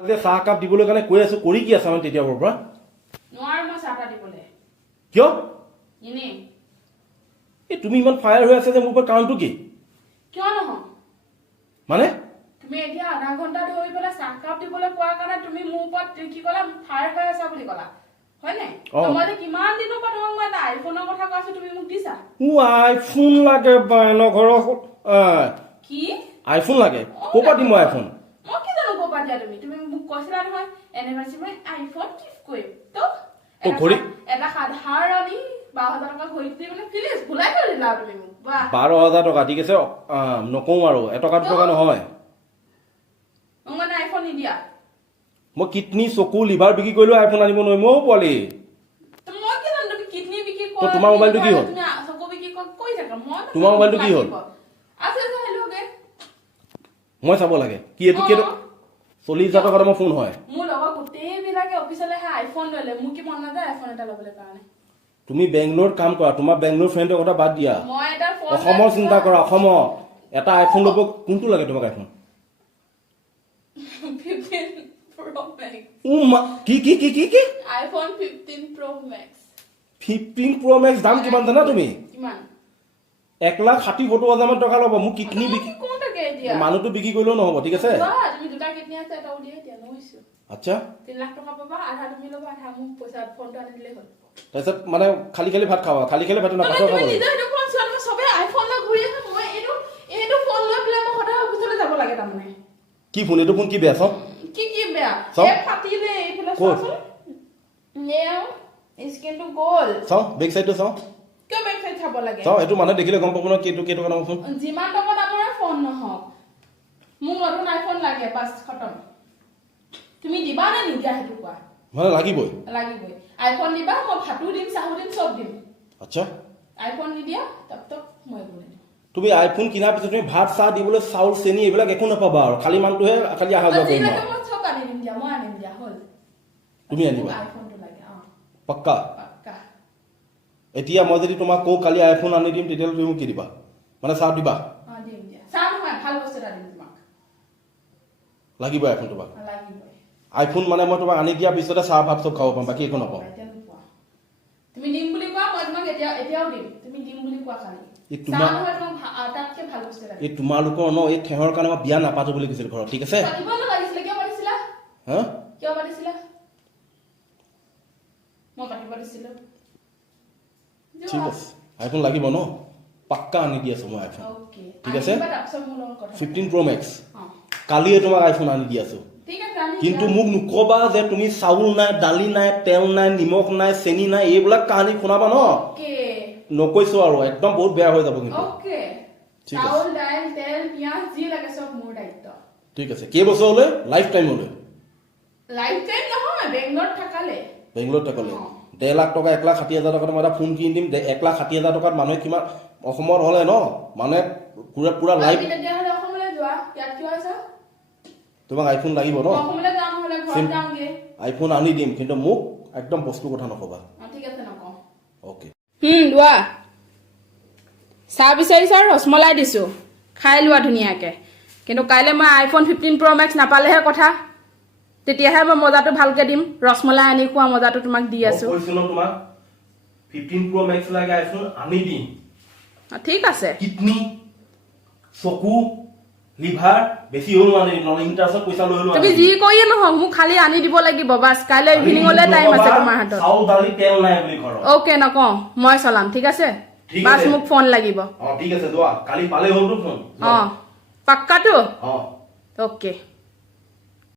যে চাহ কাপ দিবলৈ কাৰণে কৈ আছো কৰি কি আছে মানে তেতিয়াৰ পৰা নোৱাৰো মই চাহটা দিবলৈ কিয় ইনে এই তুমি ইমান ফায়াৰ হৈ আছে যে মোৰ ওপৰত কাৰণটো কি কিয় নহয় মানে তুমি এতিয়া আধা ঘণ্টা ধৰি পেলাই চাহ কাপ দিবলৈ কোৱাৰ কাৰণে তুমি মোৰ ওপৰত কি ক'লা ফায়াৰ হৈ আছা বুলি ক'লা হয় নাই মই যে কিমান দিনৰ পৰা তোমাক মই এটা আইফোনৰ কথা কৈছো তুমি মোক দিছা আইফোন লাগে বায়ন ঘৰৰ কি আইফোন লাগে ক'ৰ পৰা দিম মই আইফোন মই কি জানো ক'ৰ পৰা দিয়া তুমি মোক কৈছিলা নহয় এনিভাৰ্চাৰী মই আইফোন গিফ্ট কৰিম তো ঘড়ী এটা সাধাৰণ 12,000 টকা ঘড়ী দি মানে প্লিজ ভুলাই কৰি দিলা তুমি মোক বাহ 12,000 টকা ঠিক আছে নকওঁ আৰু এটকা দুটকা নহয় মোক মানে আইফোন নিদিয়া মই কিডনী চকু লিভাৰ বিক্ৰী কৰিলো আইফোন আনিব নোৱাৰিম অ' পোৱালি মই কি জানো তুমি কিডনী বিক্ৰী তো তোমাৰ মোবাইলটো কি হ'ল তুমি চকু বিক্ৰী কৰি থাকা মই তোমাৰ মোবাইলটো কি হ'ল আছে হেল্ল'গে মই চাব লাগে কি এইটো 40,000 টকা দামৰ ফোন হয় মোৰ লগৰ গোটেইবিলাকে অফিচলৈ আইফোন ল'লে মোৰ কি মন নাযায় আইফোন এটা ল'বলৈ কাৰণে তুমি বেংগলোৰত কাম কৰা তোমাৰ বেংগলোৰ ফ্ৰেণ্ডৰ কথা বাদ দিয়া মই এটা ফোন অসমৰ চিন্তা কৰা অসমৰ এটা আইফোন ল'ব কোনটো লাগে তোমাক আইফোন 15 Pro Max কি iPhone 15 Pro Max 15 Pro Max দাম কিমান জানা তুমি কিমান 1,60,70,000 টকা ল'ব মোক কিডনী বিক্ৰী কোনটাকে এতিয়া মানুহটো বিক্ৰী কৰিলেও নহ'ব ঠিক আছে তুমি দুটা কিডনী আছে এটা উলিয়াই দিয়া নৈছো আচ্ছা 3 লাখ টকা পাবা আধা তুমি ল'বা আধা মোক পইচা ফোনটো আনি দিলে হ'ল তাৰপিছত মানে খালি ভাত খাবা খালি ভাত নাপাতো খাব তুমি নিজে ফোন চোৱা মই সবে আইফোন লৈ ঘূৰি আছে মই এইটো ফোন লৈ পেলাই মই সদায় অফিচলৈ যাব লাগে তাৰমানে কি ফোন এইটো ফোন কি বেয়া চাওঁ কি বেয়া এ ফাটিলে এইফালে চোৱাচোন নেও স্ক্ৰিনটো গ'ল চাওঁ বেক চাইডটো চাওঁ কিয় বেক চাইড চাব লাগে চাওঁ এইটো মানুহে দেখিলে গম পাব ন কেইটো টকা দামৰ ফোন যিমান টকা দামৰ ফোন নহওক মোক নতুন আইফোন লাগে বাছ খতম তুমি দিবা নে নিদিয়া সেইটো কোৱা মানে লাগিবই আইফোন দিবা মই ভাতো দিম চাহো দিম চব দিম আচ্ছা আইফোন নিদিয়া তপ মই বলে দিম তুমি আইফোন কিনাৰ পিছত তুমি ভাত চাহ দিবলৈ চাউল চেনি এইবিলাক একো নাপাবা আৰু খালি মানুহটোহে খালি অহা যোৱা কৰিম আজিলৈকে মই চব আনি দিম দিয়া মই আনিম দিয়া হ'ল তুমি আনিবা আইফোনটো লাগে পাক্কা পাক্কা এতিয়া মই যদি তোমাক কওঁ কালি আইফোন আনি দিম তেতিয়াহ'লে তুমি মোক কি দিবা মানে চাহ দিবা দিম দিয়া চাহ নহয় ভাল বস্তু এটা দিম তোমাক লাগিব আইফোন তোমাক লাগিবই আইফোন মানে মই তোমাক আনি দিয়াৰ পিছতে চাহ ভাত চব খাব পাম বাকী একো নাপাওঁ তুমি দিম বুলি কোৱা মই তোমাক এতিয়াও দিম তুমি দিম বুলি কোৱা খালি এই তোমালোকৰ ন এই ঠেহৰ কাৰণে মই বিয়া নাপাতো বুলি কৈছিল ঘৰত ঠিক আছে ঠিক আছে আইফোন লাগিব ন পাক্কা আনি দি আছো মই আইফোন ঠিক আছে 15 Pro Max কালিয়ে তোমাক আইফোন আনি দি আছো কিন্তু মোক নকবা যে তুমি চাউল নাই দালি নাই তেল নাই নিমখ নাই চেনি নাই এইবিলাক কাহিনী শুনাবা ন নকৈছো আৰু একদম বহুত বেয়া হৈ যাব কিন্তু ঠিক আছে কেইবছৰলৈ লাইফ টাইমলৈ বেংগলোৰত থাকালে 1.5 লাখ টকা 1,60,000 টকাত মই এটা ফোন কিনি দিম 1,60,000 টকাত মানুহে কিমান অসমত হ'লে ন মানে পুৰা লাইফ তোমাক আইফোন লাগিব ন আইফোন আনি দিম কিন্তু মোক একদম বস্তুৰ কথা নকবা অ'কে লোৱা চাহ বিচাৰিছা আৰু ৰসমলাই দিছো খাই লোৱা ধুনীয়াকে কিন্তু কাইলৈ মই আইফোন 15 Pro Max নাপালেহে কথা তেতিয়াহে মই মজাটো ভালকে দিম ৰসমলাই আনি খোৱা মজাটো তোমাক দি আছো কৈছিলো তোমাক 15 Pro Max লাগে আইফোন আনি দিম ঠিক আছে কিডনী চকু লিভাৰ বেছি হ'ল মানে ইন্টাৰেষ্টত পইচা লৈ লও তুমি যি কইয়ে নহক মোক খালি আনি দিব লাগিব বাস কাইলৈ ইভিনিংলৈ টাইম আছে তোমাৰ হাতত চাউল দালি তেল নাই বুলি ঘৰত ওকে নকওঁ মই চলাম ঠিক আছে বাস মোক ফোন লাগিব ঠিক আছে দোৱা কালি পালে হ'ল তো ফোন পাক্কাটো অ ওকে